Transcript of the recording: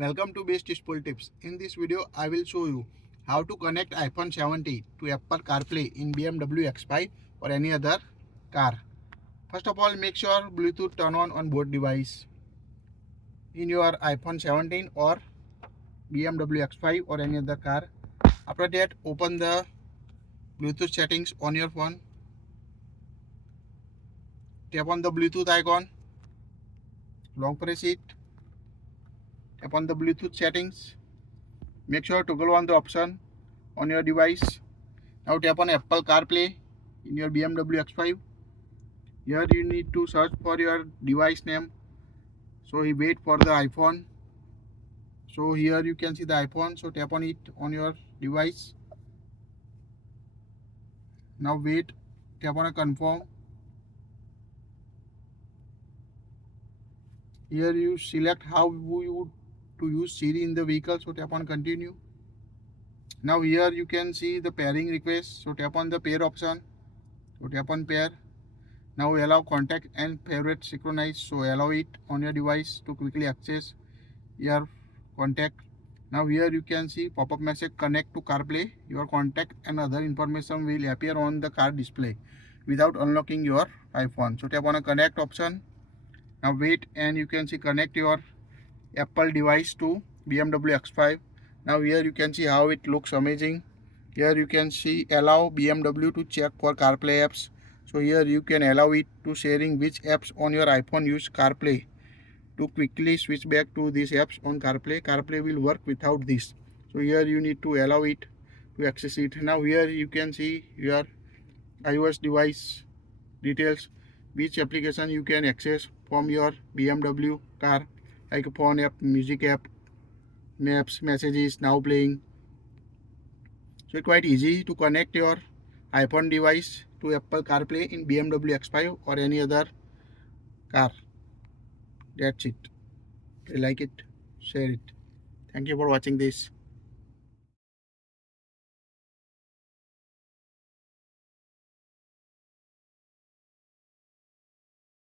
Welcome to Best Useful Tips. In this video, I will show you how to connect iPhone 17 to Apple CarPlay in BMW X5 or any other car. First of all, make sure Bluetooth turn on both device in your iPhone 17 or BMW X5 or any other car. After that, open the Bluetooth settings on your phone. Tap on the Bluetooth icon. Long press it. Tap on the Bluetooth settings. Make sure to toggle on the option on your device. Now tap on Apple CarPlay in your BMW X5. Here you need to search for your device name. So you wait for the iPhone. So here you can see the iPhone. So tap on it on your device. Now wait. Tap on a confirm. Here you select how you would to use Siri in the vehicle. So tap on continue. Now here you can see the pairing request. So tap on the pair option. So tap on pair. Now allow contact and favorite synchronize. So allow it on your device to quickly access your contact. Now here you can see pop-up message connect to CarPlay. Your contact and other information will appear on the car display without unlocking your iPhone. So tap on a connect option. Now wait and you can see connect your Apple device to BMW X5. Now here you can see how it looks amazing. Here you can see allow BMW to check for CarPlay apps. So here you can allow it to sharing which apps on your iPhone use CarPlay. To quickly switch back to these apps on CarPlay, CarPlay will work without this. So here you need to allow it to access it. Now here you can see your iOS device details, which application you can access from your BMW car, like phone app, music app, maps, messages, now playing. So it's quite easy to connect your iPhone device to Apple CarPlay in BMW X5 or any other car. That's it. If you like it, share it. Thank you for watching this.